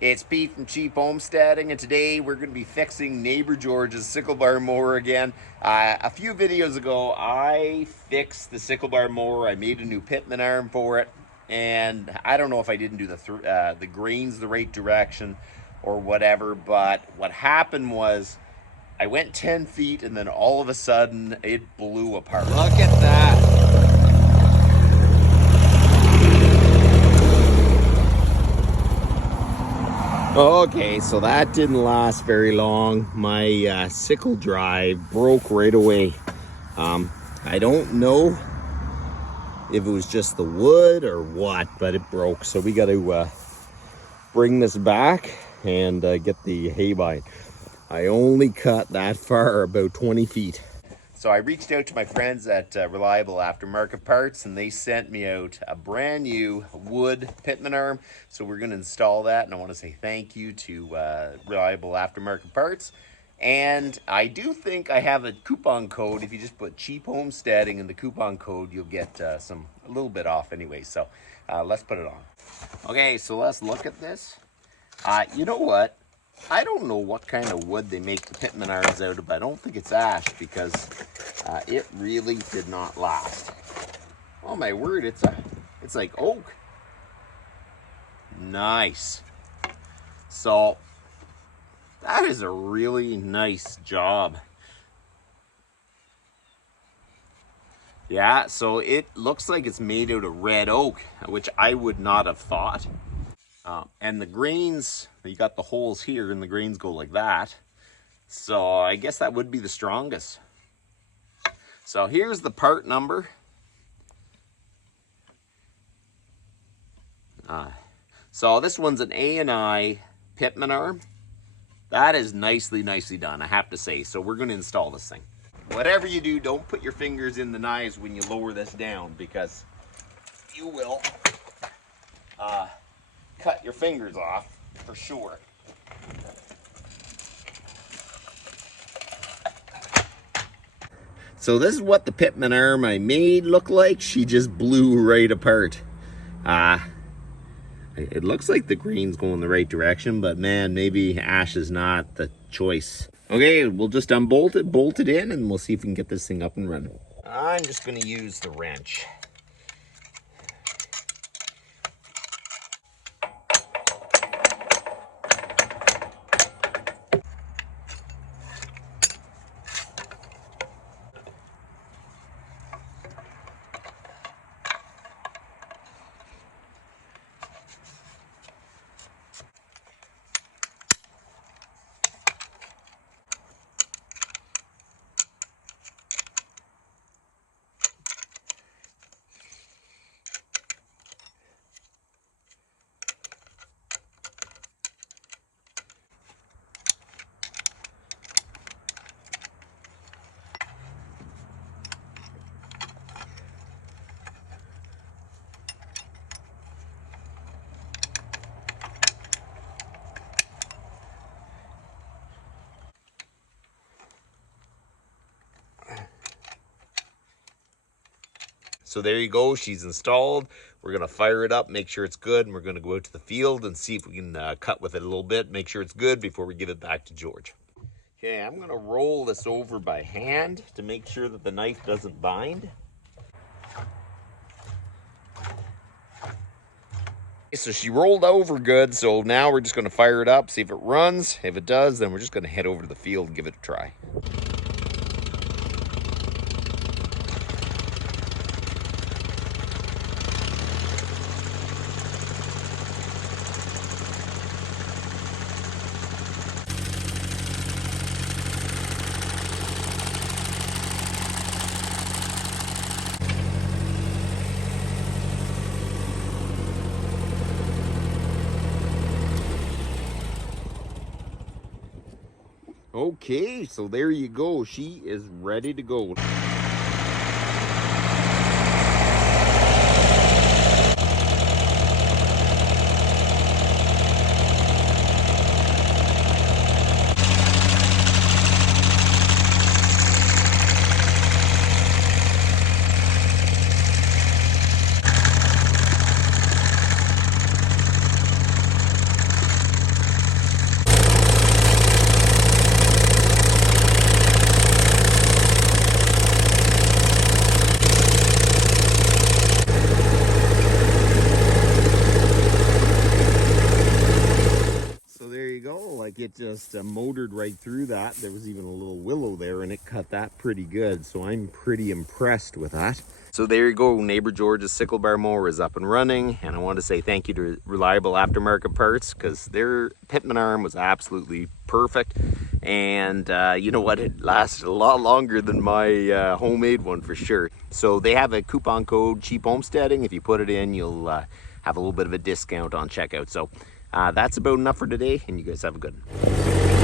It's Pete from Cheaphomesteading, and today we're going to be fixing neighbor George's sicklebar mower again. A few videos ago, I fixed the sicklebar mower. I made a new pitman arm for it, and I don't know if I didn't do the grains the right direction or whatever, but what happened was I went 10 feet, and then all of a sudden, it blew apart. Look at that. Okay, so that didn't last very long. My sickle drive broke right away. I don't know if it was just the wood or what, but it broke. So we got to bring this back and get the hay by. I only cut that far, about 20 feet. So I reached out to my friends at Reliable Aftermarket Parts, and they sent me out a brand new wood pitman arm. So we're going to install that, and I want to say thank you to Reliable Aftermarket Parts. And I do think I have a coupon code. If you just put Cheaphomesteading in the coupon code, you'll get a little bit off anyway. So let's put it on. Okay, so let's look at this. You know what? I don't know what kind of wood they make the pitman arms out of, but I don't think it's ash because it really did not last. Oh my word, it's like oak. Nice. So that is a really nice job. Yeah, so it looks like it's made out of red oak, which I would not have thought. And the grains, you got the holes here and the grains go like that. So I guess that would be the strongest. So here's the part number. So this one's an A&I pitman arm. That is nicely done, I have to say. So we're going to install this thing. Whatever you do, don't put your fingers in the knives when you lower this down, because you will cut your fingers off for sure. So this is what the pitman arm I made look like. She just blew right apart. It looks like the grain's going the right direction, but man, maybe ash is not the choice. Okay, we'll just unbolt it, bolt it in, and we'll see if we can get this thing up and running. I'm just going to use the wrench. So there you go, she's installed. We're gonna fire it up, make sure it's good, and we're gonna go out to the field and see if we can cut with it a little bit, make sure it's good before we give it back to George. Okay, I'm gonna roll this over by hand to make sure that the knife doesn't bind. So she rolled over good, so now we're just gonna fire it up, see if it runs. If it does, then we're just gonna head over to the field and give it a try. Okay, so there you go. She is ready to go. it just motored right through that. There was even a little willow there, and it cut that pretty good. So I'm pretty impressed with that. So there you go, neighbor George's sickle bar mower is up and running, and I want to say thank you to Reliable Aftermarket Parts, because their Pittman arm was absolutely perfect, and you know what, it lasted a lot longer than my homemade one for sure. So they have a coupon code Cheaphomesteading. If you put it in, you'll have a little bit of a discount on checkout. So that's about enough for today, and you guys have a good one.